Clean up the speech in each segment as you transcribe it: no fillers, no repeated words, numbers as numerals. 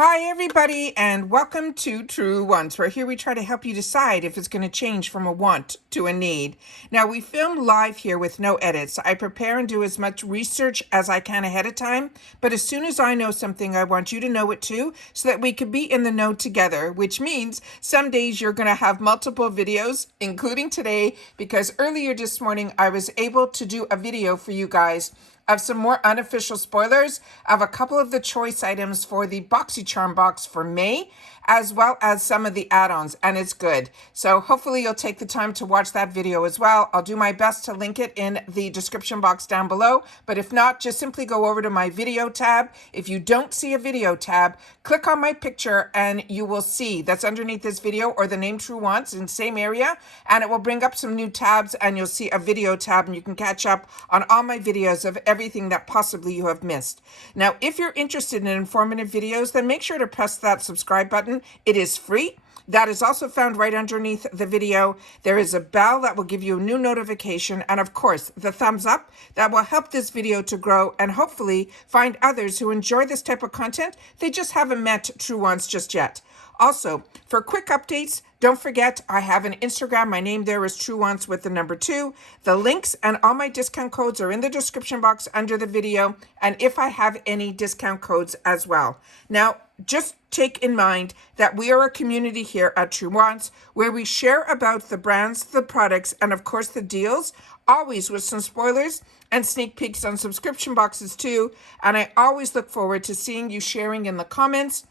Hi, everybody, and welcome to Truewants, where here we try to help you decide if it's going to change from a want to a need. Now, we film live here with no edits. I prepare and do as much research as I can ahead of time, but as soon as I know something, I want you to know it too, so that we can be in the know together, which means some days you're going to have multiple videos, including today, because earlier this morning, I was able to do a video for you guys of some more unofficial spoilers of a couple of the choice items for the BoxyCharm box for May, as well as some of the add-ons, and it's good. So hopefully you'll take the time to watch that video as well. I'll do my best to link it in the description box down below, but if not, just simply go over to my video tab. If you don't see a video tab, click on my picture and you will see that's underneath this video, or the name Truewants in the same area, and it will bring up some new tabs and you'll see a video tab and you can catch up on all my videos of everything that possibly you have missed. Now, if you're interested in informative videos, then make sure to press that subscribe button. It is free. That is also found right underneath the video. There is a bell that will give you a new notification, and of course, the thumbs up that will help this video to grow and hopefully find others who enjoy this type of content. They just haven't met Truewants just yet. Also, for quick updates, don't forget I have an Instagram. My name there is Truewants with the number 2. The links and all my discount codes are in the description box under the video, and if I have any discount codes as well. Now, just take in mind that we are a community here at Truewants where we share about the brands, the products, and of course the deals, always with some spoilers and sneak peeks on subscription boxes too. And I always look forward to seeing you sharing in the comments,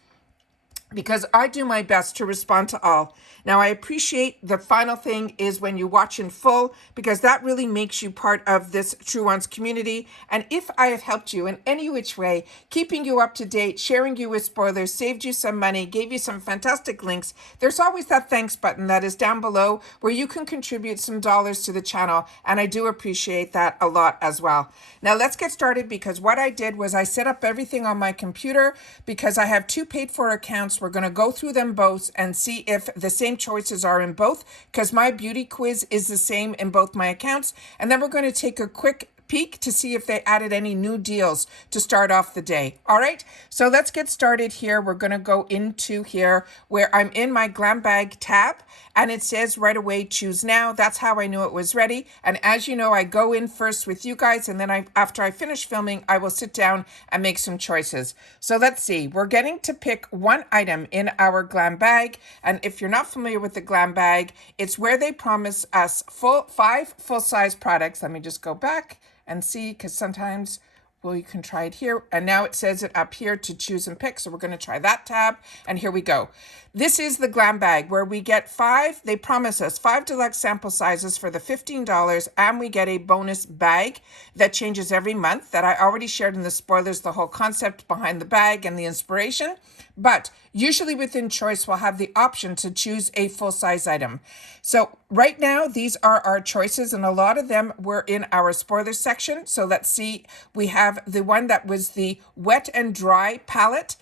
because I do my best to respond to all. Now, I appreciate the final thing is when you watch in full, because that really makes you part of this Truewants community. And if I have helped you in any which way, keeping you up to date, sharing you with spoilers, saved you some money, gave you some fantastic links, there's always that thanks button that is down below where you can contribute some dollars to the channel. And I do appreciate that a lot as well. Now, let's get started, because what I did was I set up everything on my computer because I have 2 paid for accounts. We're going to go through them both and see if the same choices are in both, because my beauty quiz is the same in both my accounts. And then we're going to take a quick peek to see if they added any new deals to start off the day. All right, so let's get started here. We're going to go into here where I'm in my GlamBag tab, and it says right away, choose now. That's how I knew it was ready. And as you know, I go in first with you guys, and then after I finish filming, I will sit down and make some choices. So let's see, we're getting to pick one item in our GlamBag. And if you're not familiar with the GlamBag, it's where they promise us 5 full-size products. Let me just go back and see, because sometimes, well, you can try it here. And now it says it up here to choose and pick. So we're going to try that tab. And here we go. This is the Glam Bag, where we get 5, they promise us 5 deluxe sample sizes for the $15, and we get a bonus bag that changes every month that I already shared in the spoilers, the whole concept behind the bag and the inspiration. But usually within choice, we'll have the option to choose a full-size item. So right now, these are our choices, and a lot of them were in our spoiler section. So let's see, we have the one that was the wet and dry palette.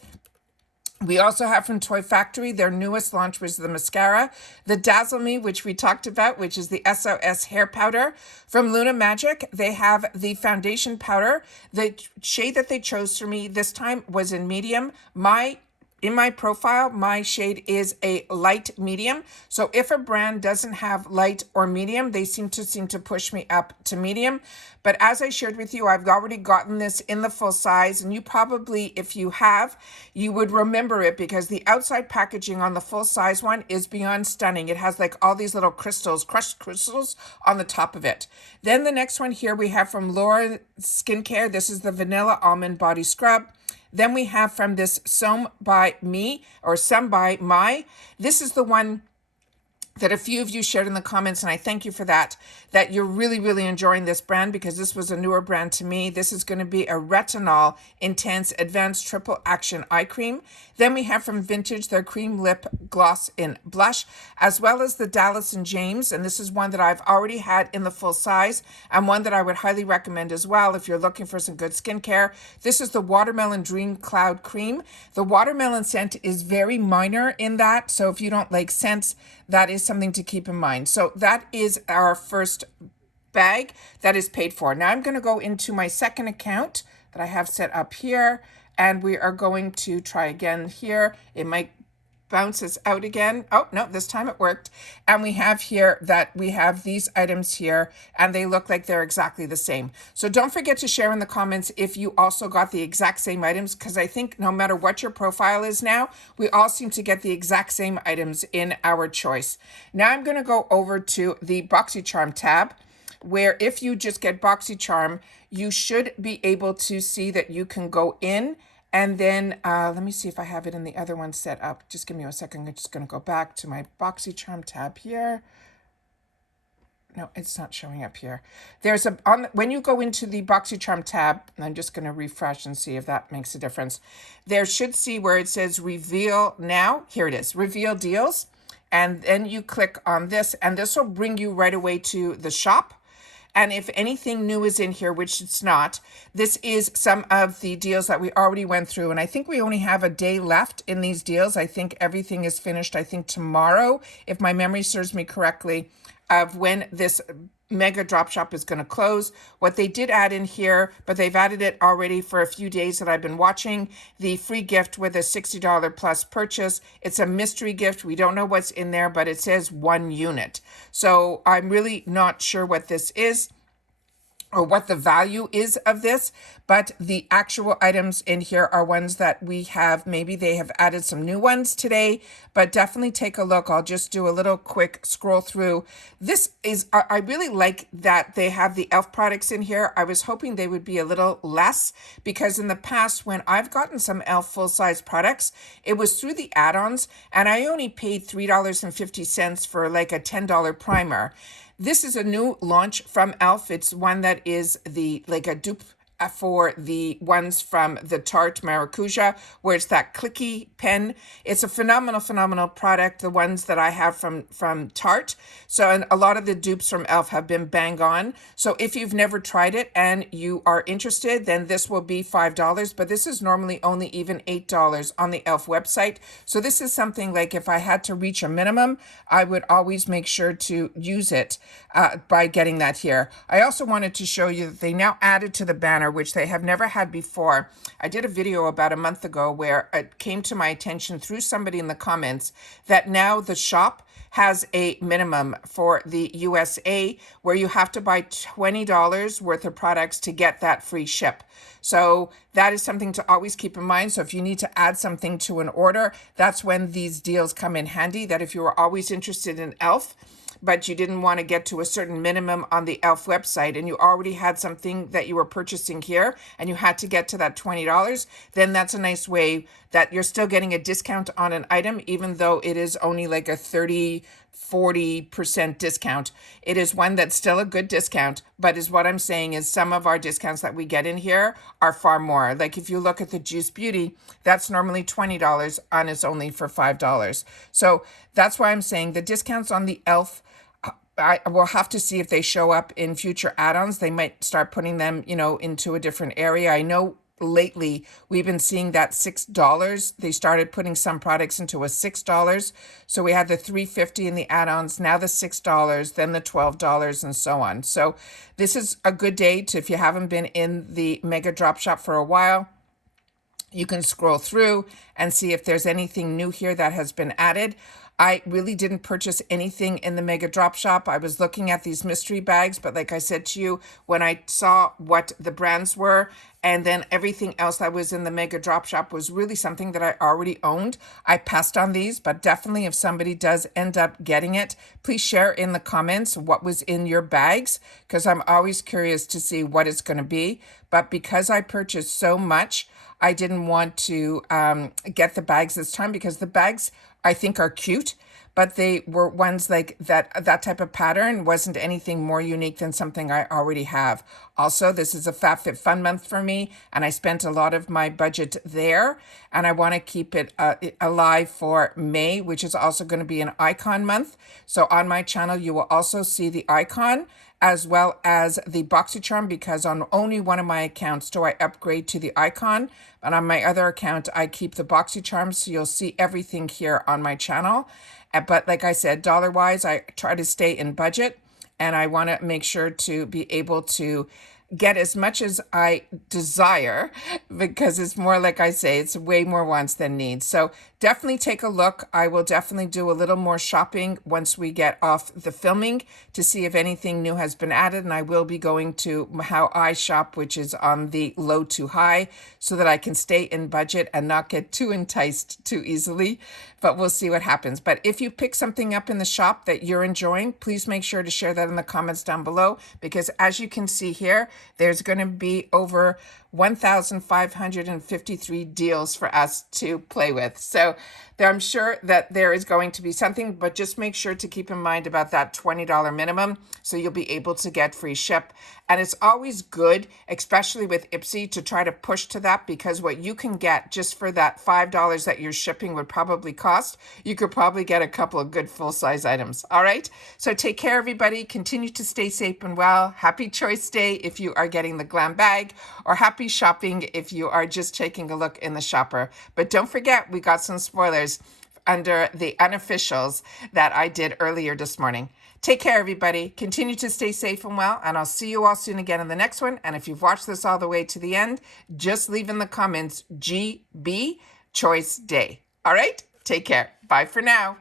We also have from Toy Factory, their newest launch was the mascara, the Dazzle Me, which we talked about, which is the SOS hair powder. From Luna Magic, they have the foundation powder. The shade that they chose for me this time was in medium. In my profile, my shade is a light medium. So if a brand doesn't have light or medium, they seem to push me up to medium. But as I shared with you, I've already gotten this in the full size, and you probably, if you have, you would remember it, because the outside packaging on the full size one is beyond stunning. It has like all these little crystals, crushed crystals on the top of it. Then the next one here we have from Laura Skincare. This is the Vanilla Almond Body Scrub. Then we have from this Some by Me, or Some by My. This is the one that a few of you shared in the comments, and I thank you for that you're really, really enjoying this brand, because this was a newer brand to me. This is going to be a Retinol Intense Advanced Triple Action Eye Cream. Then we have from Vintage their Cream Lip Gloss in Blush, as well as the Dallas and James, and this is one that I've already had in the full size, and one that I would highly recommend as well if you're looking for some good skincare. This is the Watermelon Dream Cloud Cream. The watermelon scent is very minor in that, so if you don't like scents, that is something to keep in mind. So that is our first bag that is paid for. Now I'm going to go into my second account that I have set up here, and we are going to try again here. It might bounces out again. Oh, no, this time it worked. And we have here that we have these items here and they look like they're exactly the same. So don't forget to share in the comments if you also got the exact same items, because I think no matter what your profile is now, we all seem to get the exact same items in our choice. Now I'm going to go over to the BoxyCharm tab, where if you just get BoxyCharm, you should be able to see that you can go in. And then let me see if I have it in the other one set up. Just give me a second. I'm just going to go back to my BoxyCharm tab here. No, it's not showing up here. There's when you go into the BoxyCharm tab, I'm just going to refresh and see if that makes a difference. There should see where it says reveal now. Here it is, reveal deals. And then you click on this and this will bring you right away to the shop. And if anything new is in here, which it's not, this is some of the deals that we already went through. And I think we only have a day left in these deals. I think everything is finished, I think tomorrow, if my memory serves me correctly, of when this mega drop shop is going to close. What they did add in here, but they've added it already for a few days that I've been watching, the free gift with a $60 plus purchase. It's a mystery gift. We don't know what's in there, but it says 1 unit. So I'm really not sure what this is or what the value is of this, but the actual items in here are ones that we have. Maybe they have added some new ones today, but definitely take a look. I'll just do a little quick scroll through. This is, I really like that they have the e.l.f. products in here. I was hoping they would be a little less, because in the past when I've gotten some e.l.f. full-size products, it was through the add-ons and I only paid $3.50 for like a $10 primer. This is a new launch from e.l.f. It's one that is like a dupe for the ones from the Tarte Maracuja, where it's that clicky pen. It's a phenomenal product, the ones that I have from Tarte. So, and a lot of the dupes from e.l.f. have been bang on. So if you've never tried it and you are interested, then this will be $5, but this is normally only even $8 on the e.l.f. website. So this is something like if I had to reach a minimum, I would always make sure to use it by getting that here. I also wanted to show you that they now added to the banner, which they have never had before. I did a video about a month ago where it came to my attention through somebody in the comments that now the shop has a minimum for the USA where you have to buy $20 worth of products to get that free ship. So that is something to always keep in mind. So if you need to add something to an order, that's when these deals come in handy, that if you were always interested in e.l.f., but you didn't want to get to a certain minimum on the e.l.f. website and you already had something that you were purchasing here and you had to get to that $20, then that's a nice way that you're still getting a discount on an item, even though it is only like a 30-40% discount. It is one that's still a good discount, but is what I'm saying is some of our discounts that we get in here are far more. Like if you look at the Juice Beauty, that's normally $20 and it's only for $5. So that's why I'm saying the discounts on the e.l.f., I will have to see if they show up in future add-ons. They might start putting them, into a different area. I know lately we've been seeing that $6. They started putting some products into a $6. So we had the $3.50 in the add-ons, now the $6, then the $12, and so on. So this is a good day to, if you haven't been in the Mega Drop Shop for a while, you can scroll through and see if there's anything new here that has been added. I really didn't purchase anything in the Mega Drop Shop. I was looking at these mystery bags, but like I said to you, when I saw what the brands were and then everything else that was in the Mega Drop Shop was really something that I already owned, I passed on these. But definitely if somebody does end up getting it, please share in the comments what was in your bags, because I'm always curious to see what it's going to be. But because I purchased so much, I didn't want to get the bags this time, because the bags I think are cute, but they were ones like that type of pattern wasn't anything more unique than something I already have. Also, this is a FabFitFun month for me, and I spent a lot of my budget there, and I want to keep it alive for May, which is also going to be an icon month. So on my channel, you will also see the icon as well as the BoxyCharm, because on only one of my accounts do I upgrade to the icon, but on my other account, I keep the BoxyCharm, so you'll see everything here on my channel. But like I said, dollar-wise, I try to stay in budget, and I want to make sure to be able to get as much as I desire, because it's more like I say, it's way more wants than needs. So definitely take a look. I will definitely do a little more shopping once we get off the filming to see if anything new has been added. And I will be going to How I Shop, which is on the low to high, so that I can stay in budget and not get too enticed too easily. But we'll see what happens. But if you pick something up in the shop that you're enjoying, please make sure to share that in the comments down below, because as you can see here, there's going to be over 1,553 deals for us to play with. So I'm sure that there is going to be something, but just make sure to keep in mind about that $20 minimum so you'll be able to get free ship. And it's always good, especially with IPSY, to try to push to that, because what you can get just for that $5 that your shipping would probably cost, you could probably get a couple of good full-size items. All right? So take care, everybody. Continue to stay safe and well. Happy Choice Day if you are getting the Glam Bag, or happy shopping if you are just taking a look in the shopper. But don't forget, we got some spoilers under the unofficials that I did earlier this morning. Take care, everybody. Continue to stay safe and well, and I'll see you all soon again in the next one. And if you've watched this all the way to the end, just leave in the comments GB Choice Day. All right? Take care. Bye for now.